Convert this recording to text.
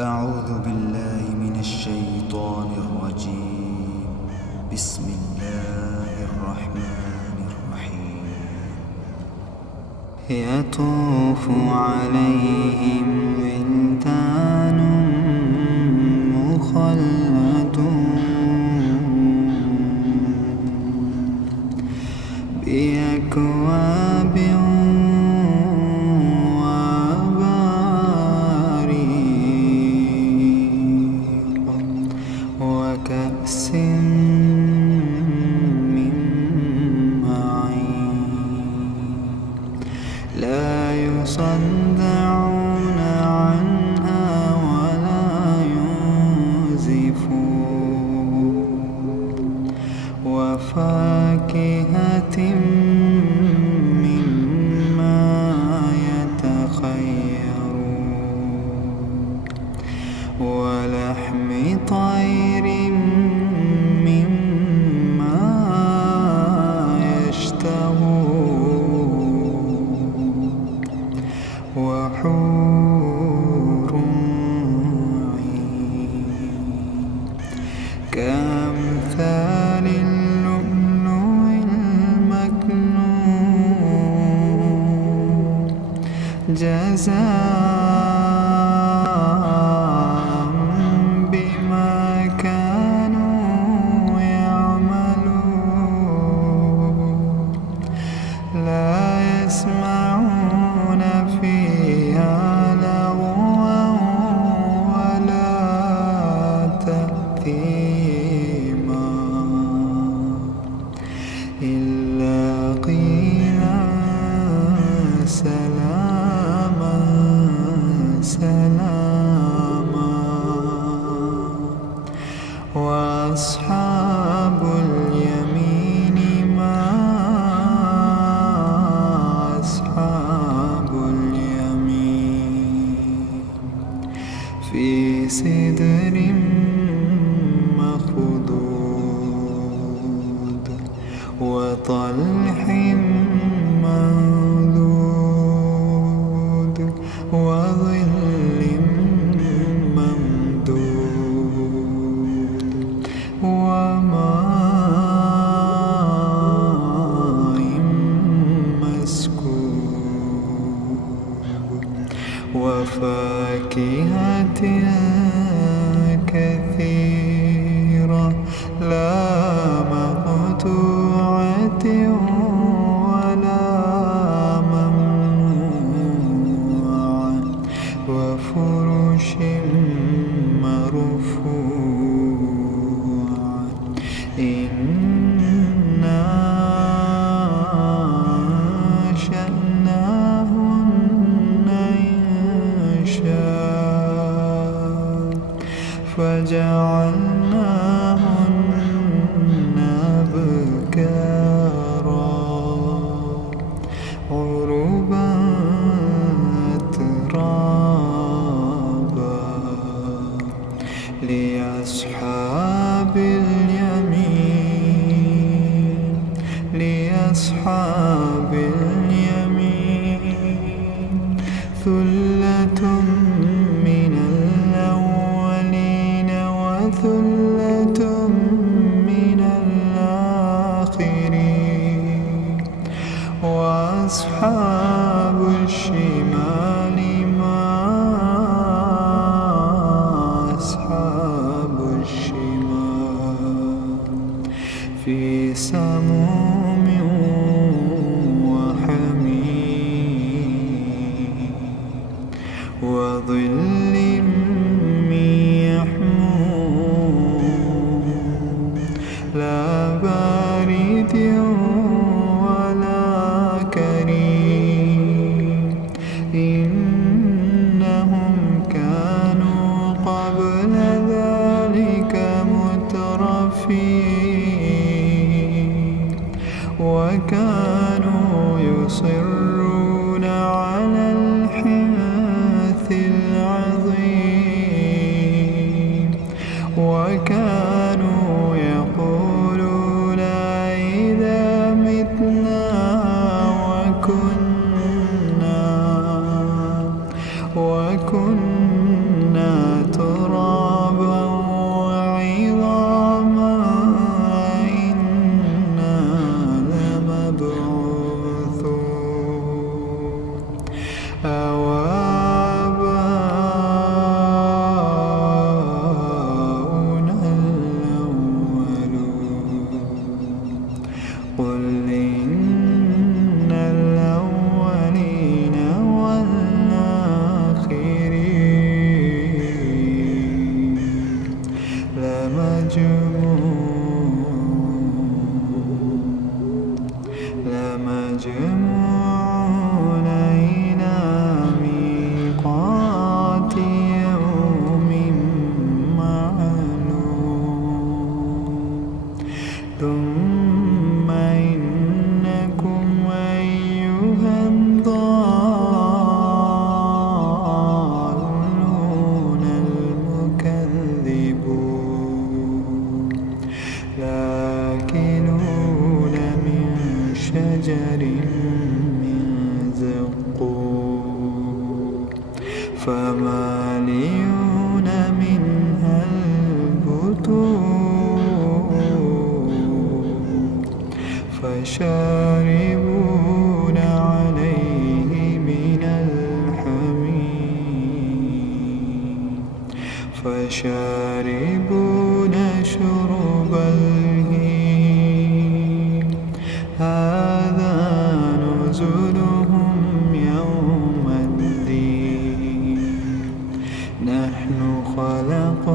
أعوذ بالله من الشيطان الرجيم. بسم الله الرحمن الرحيم. يطوف عليهم ولدان مخلدون بأكواب وكأس من معين لا يصدعون عنها ولا ينزفون وفاكهة مما يتخيرون ولحم طير مما يشتهون وحور عين كأمثال اللؤلؤ المكنون جزاء بما كانوا يعملون لا يسمعون فيها لغوا ولا تأثيما إلا قيلا سلاما سلاما وأصحاب اليمين ما أصحاب اليمين في سدر مخضود وطلح منضود وظل ممدود وماء مسكوب وفاكهة كثيرة لا مقطوعة ولا ممنوعة وفرش مرفوعة إنا أنشأناهن إنشاء فجعلناهن أبكارا عربا أترابا لأصحاب اليمين لأصحاب اليمين ثلة من الأولين وثلة من الآخرين وأصحاب الشمال ما أصحاب الشمال في سموم وحميم وظل من يحموم لا بارد ولا كريم إنهم كانوا قبل ذلك مترفين فمالئون منها البطون فشاربون عليه من الحميم فشاربون شرب الهيم هذا نزلهم يوم الدين نحن خلقناكم